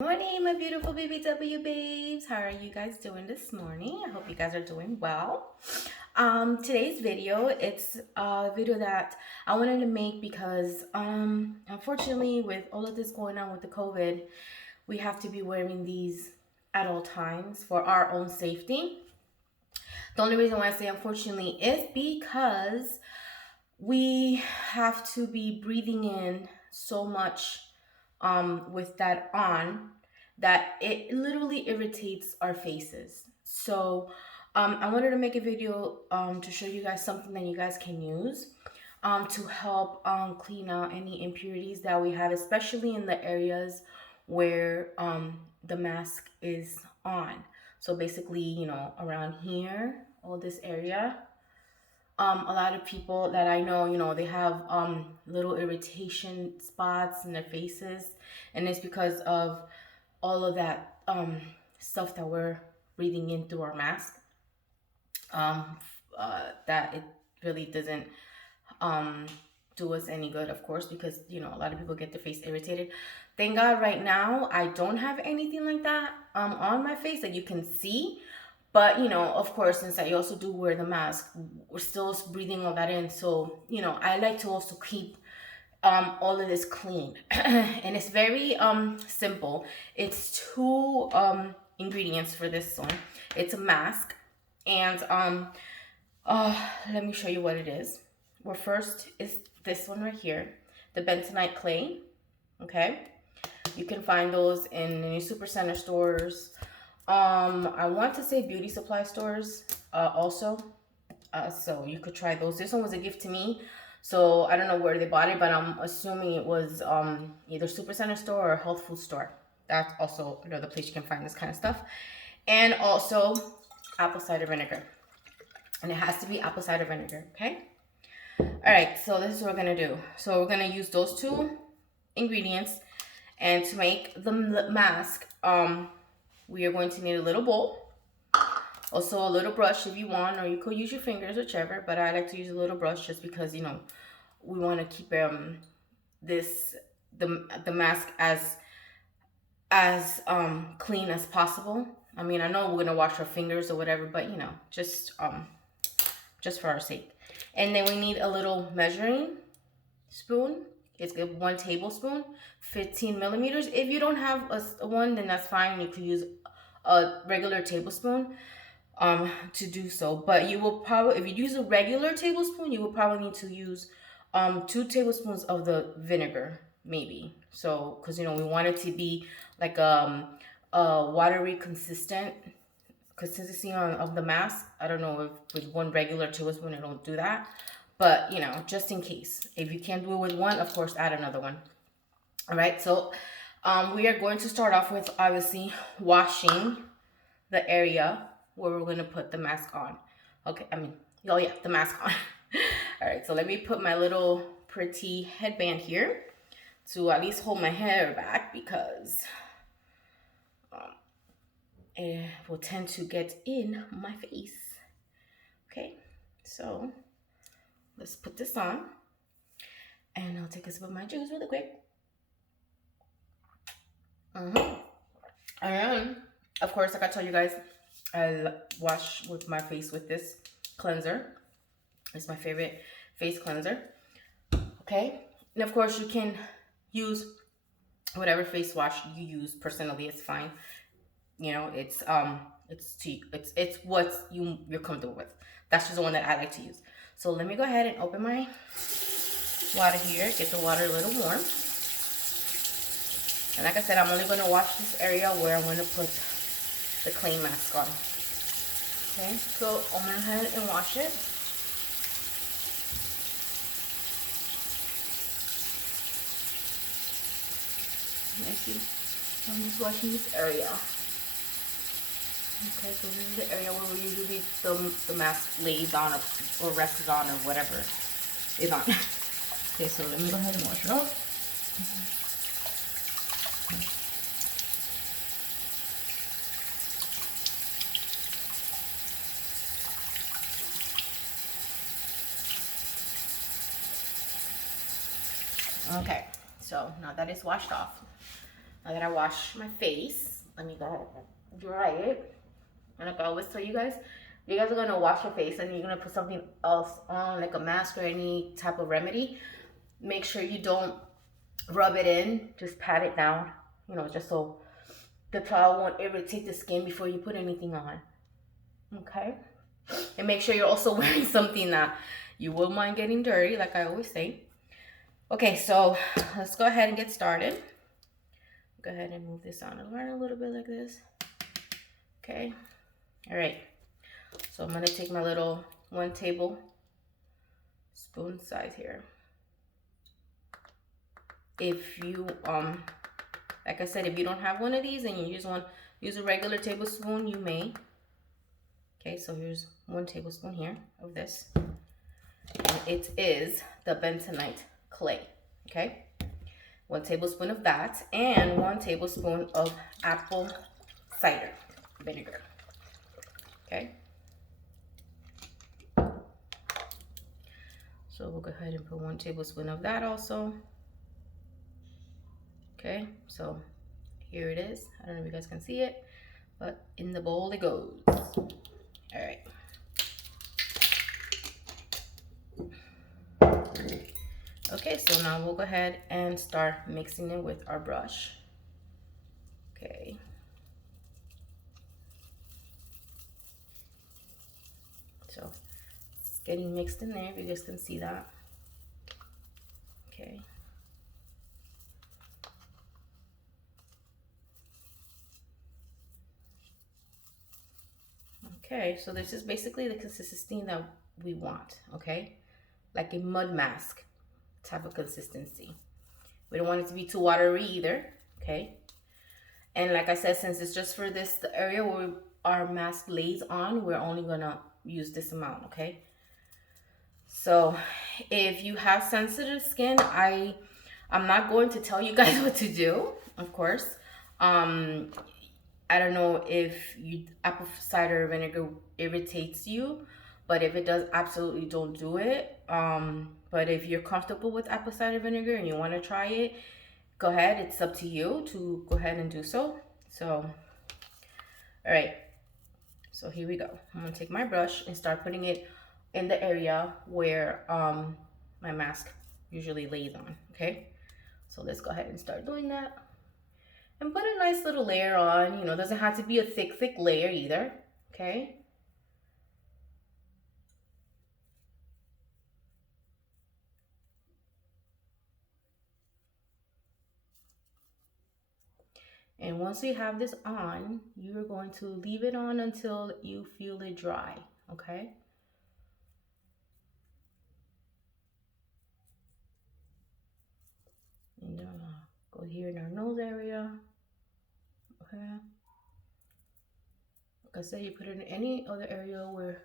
Morning, my beautiful BBW babes. How are you guys doing this morning? I hope you guys are doing well. Today's video, it's a video that I wanted to make because unfortunately with all of this going on with the COVID, we have to be wearing these at all times for our own safety. The only reason why I say unfortunately is because we have to be breathing in so much with that on that it literally irritates our faces. So I wanted to make a video to show you guys something that you guys can use to help clean out any impurities that we have, especially in the areas where the mask is on. So basically, you know, around here, all this area, a lot of people that I know, you know, they have little irritation spots in their faces, and it's because of all of that stuff that we're breathing in through our mask. That it really doesn't do us any good, of course, because you know a lot of people get their face irritated. Thank God, right now I don't have anything like that on my face that you can see. But you know, of course, since I also do wear the mask, we're still breathing all that in. So you know, I like to also keep all of this clean, and it's very simple. It's two ingredients for this one. It's a mask, and let me show you what it is. Well, first is this one right here, the bentonite clay. Okay, you can find those in any super center stores. I want to say beauty supply stores also. So you could try those. This one was a gift to me, so I don't know where they bought it, but I'm assuming it was either super center store or health food store. That's also another place you can find this kind of stuff. And also apple cider vinegar, and it has to be apple cider vinegar. Okay. All right, so this is what we're gonna do. So we're gonna use those two ingredients, and to make the mask, we are going to need a little bowl, also a little brush if you want, or you could use your fingers, whichever, but I like to use a little brush just because, you know, we want to keep the mask as clean as possible. I mean, I know we're gonna wash our fingers or whatever, but you know, just for our sake. And then we need a little measuring spoon. It's 1 tablespoon, 15 millimeters. If you don't have a one, then that's fine. You could use a regular tablespoon to do so. But you will probably, if you use a regular tablespoon, you will probably need to use 2 tablespoons of the vinegar, maybe. So, because you know we want it to be like a watery consistency of the mask. I don't know if with 1 regular tablespoon it don't do that, but you know, just in case, if you can't do it with 1, of course add another one. All right, so we are going to start off with obviously washing the area where we're going to put the mask on. Okay, the mask on. All right, so let me put my little pretty headband here to at least hold my hair back, because it will tend to get in my face. Okay, so let's put this on, and I'll take a sip of my juice really quick. And of course, like I told you guys, I wash with my face with this cleanser. It's my favorite face cleanser. Okay, and of course you can use whatever face wash you use. Personally, it's fine. You know, it's what you're comfortable with. That's just the one that I like to use. So let me go ahead and open my water here. Get the water a little warm. And like I said, I'm only going to wash this area where I'm going to put the clay mask on. Okay, so I'm going to go ahead and wash it. I see. I'm just washing this area. Okay, so this is the area where we usually the mask lays on or rests on or whatever is on. Okay, so let me go ahead and wash it off. Okay, so now that it's washed off, now that I wash my face, let me go dry it. And like I always tell you guys, you guys are gonna wash your face and you're gonna put something else on, like a mask or any type of remedy, make sure you don't rub it in, just pat it down, you know, just so the towel won't irritate the skin before you put anything on. Okay? And make sure you're also wearing something that you won't mind getting dirty, like I always say. Okay, so let's go ahead and get started. Go ahead and move this on a little bit like this. Okay. All right. So I'm gonna take my little 1 tablespoon size here. If you like I said, if you don't have one of these and you just want use a regular tablespoon, you may. Okay, so here's 1 tablespoon here of this, and it is the bentonite clay. Okay, 1 tablespoon of that, and 1 tablespoon of apple cider vinegar. Okay, so we'll go ahead and put 1 tablespoon of that also. Okay, so here it is. I don't know if you guys can see it, but in the bowl it goes. All right. Okay, so now we'll go ahead and start mixing it with our brush. Okay. So it's getting mixed in there, if you guys can see that. Okay. Okay, so this is basically the consistency that we want, okay? Like a mud mask type of consistency. We don't want it to be too watery either, okay? And like I said, since it's just for this, the area where our mask lays on, we're only gonna use this amount, okay? So if you have sensitive skin, I'm not going to tell you guys what to do, of course. I don't know if apple cider vinegar irritates you, but if it does, absolutely don't do it. But if you're comfortable with apple cider vinegar and you want to try it, go ahead. It's up to you to go ahead and do so. So, all right. So here we go. I'm gonna take my brush and start putting it in the area where my mask usually lays on. Okay. So let's go ahead and start doing that. And put a nice little layer on, you know, doesn't have to be a thick layer either, okay? And once you have this on, you're going to leave it on until you feel it dry, okay? And go here in our nose area, okay? Like I said, you put it in any other area where,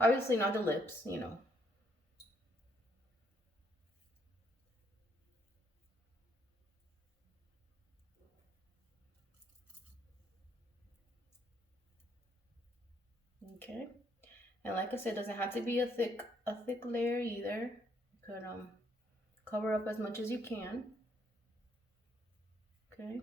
obviously not the lips, you know. Okay, and like I said, it doesn't have to be a thick layer either. You could cover up as much as you can. Okay.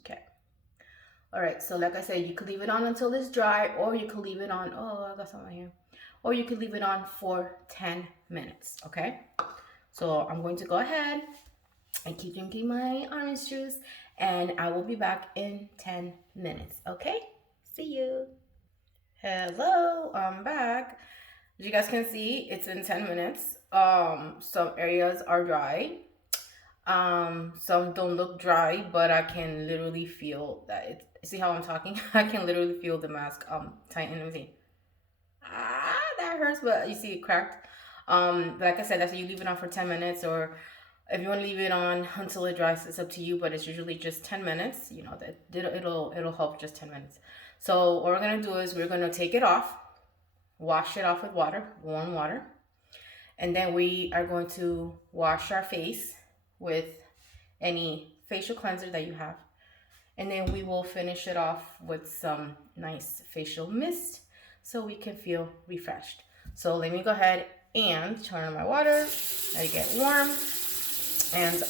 Okay. All right, so like I said, you could leave it on until it's dry, or you could leave it on, oh, I got something here. Or you could leave it on for 10 minutes, okay? So I'm going to go ahead and keep drinking my orange juice, and I will be back in 10 minutes, okay? See you. Hello, I'm back. As you guys can see, it's been 10 minutes. Some areas are dry. Some don't look dry, but I can literally feel that it. See how I'm talking? I can literally feel the mask tighten. Let me see. Ah, that hurts, but you see it cracked. Like I said, that's why you leave it on for 10 minutes, or if you want to leave it on until it dries, it's up to you. But it's usually just 10 minutes. You know that it'll help just 10 minutes. So what we're gonna do is we're gonna take it off, wash it off with water, warm water, and then we are going to wash our face with any facial cleanser that you have. And then we will finish it off with some nice facial mist so we can feel refreshed. So let me go ahead and turn on my water, let it get warm, and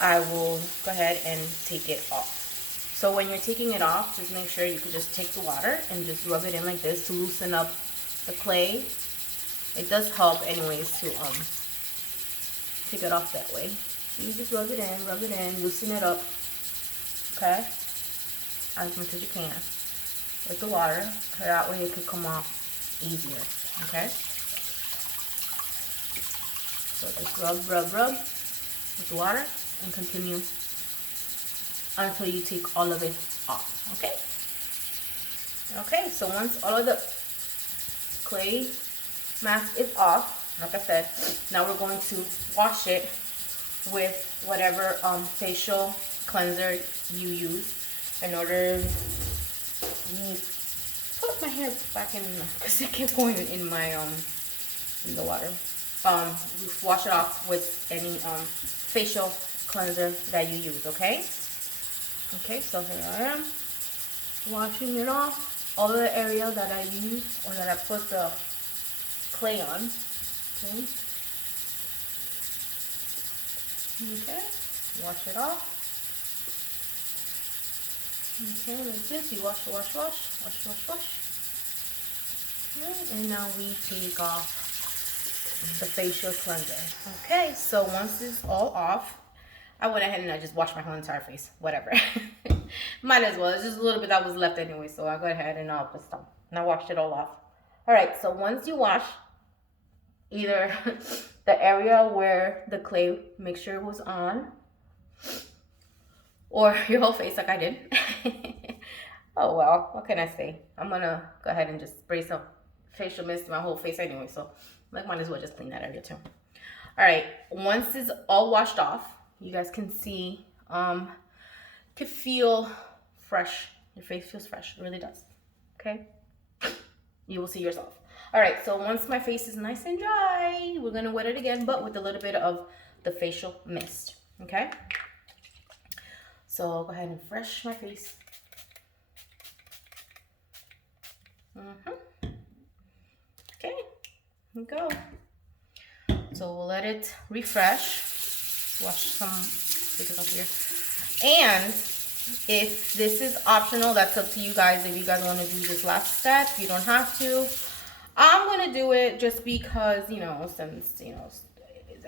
I will go ahead and take it off. So when you're taking it off, just make sure you could just take the water and just rub it in like this to loosen up the clay. It does help anyways to take it off that way. You just rub it in, loosen it up, okay? As much as you can with the water, so that way it could come off easier, okay? So just rub with the water and continue until you take all of it off, okay? Okay, so once all of the clay mask is off, like I said, now we're going to wash it with whatever facial cleanser you use in order to put my hair back in because it kept going in my in the water. Wash it off with any facial cleanser that you use, okay? Okay, so here I am washing it off, all the area that I use or that I put the clay on. Okay. Okay, wash it off. Okay, like this, you wash. Okay, and now we take off the facial cleanser. Okay, so once it's all off, I went ahead and I just washed my whole entire face, whatever. Might as well, it's just a little bit that was left anyway, so I go ahead and I'll put some. And I washed it all off. All right, so once you wash either the area where the clay mixture was on, or your whole face like I did. Oh well, what can I say? I'm gonna go ahead and just spray some facial mist in my whole face anyway, so like might as well just clean that area too. All right, once it's all washed off, you guys can see, can feel fresh. Your face feels fresh, it really does. Okay, you will see yourself. All right, so once my face is nice and dry, we're gonna wet it again, but with a little bit of the facial mist. Okay. So I'll go ahead and fresh my face. Okay, here we go. So we'll let it refresh. Wash some stickers off here. And if this is optional, that's up to you guys. If you guys want to do this last step, you don't have to. I'm gonna do it just because, you know, since, you know,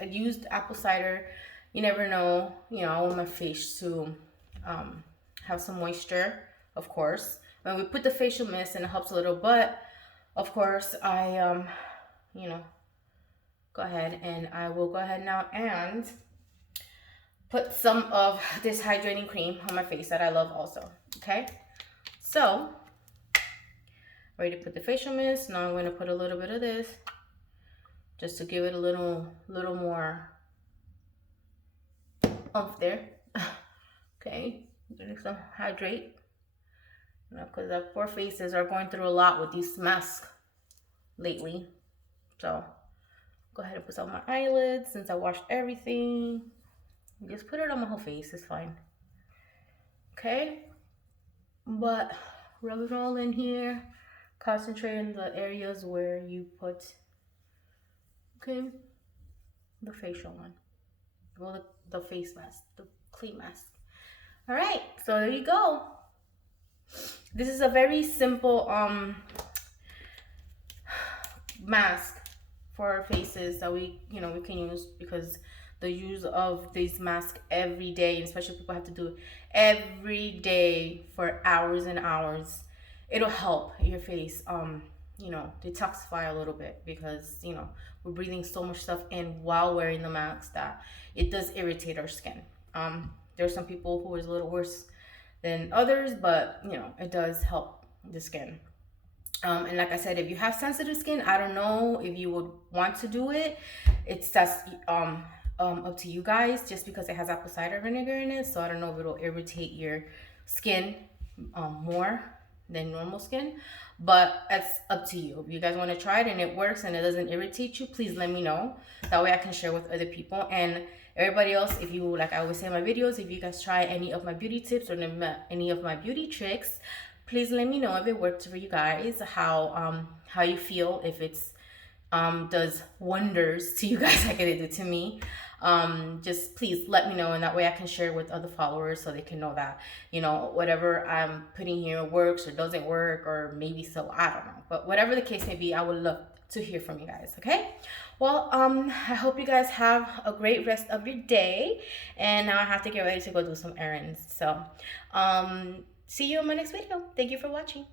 I used apple cider. You never know, you know, I want my face to have some moisture, of course. When we put the facial mist and it helps a little, but of course I you know, go ahead and I will go ahead now and put some of this hydrating cream on my face that I love also. Okay, so ready to put the facial mist. Now I'm going to put a little bit of this just to give it a little more oomph there. Okay, getting some hydrate, you know, because our poor faces are going through a lot with these masks lately. So go ahead and put some on my eyelids since I washed everything. Just put it on my whole face, it's fine. Okay, but rub it all in here. Concentrate in the areas where you put, okay, the facial one. Well, the face mask, the clay mask. All right, so there you go. This is a very simple mask for our faces that we can use, because the use of this mask every day, and especially people have to do it every day for hours and hours, it'll help your face detoxify a little bit, because we're breathing so much stuff in while wearing the mask that it does irritate our skin. There's some people who is a little worse than others, but it does help the skin. And like I said, if you have sensitive skin, I don't know if you would want to do it. That's up to you guys, just because it has apple cider vinegar in it. So I don't know if it'll irritate your skin more than normal skin, but it's up to you. If you guys want to try it and it works and it doesn't irritate you, please let me know. That way I can share with other people. And everybody else, if you, like I always say in my videos, if you guys try any of my beauty tips or any of my beauty tricks, please let me know if it worked for you guys, how you feel, if it's does wonders to you guys like it did to me. Just please let me know, and that way I can share with other followers so they can know that, you know, whatever I'm putting here works or doesn't work, or maybe so, I don't know. But whatever the case may be, I would love to hear from you guys. Okay, well, I hope you guys have a great rest of your day, and now I have to get ready to go do some errands. So see you in my next video. Thank you for watching.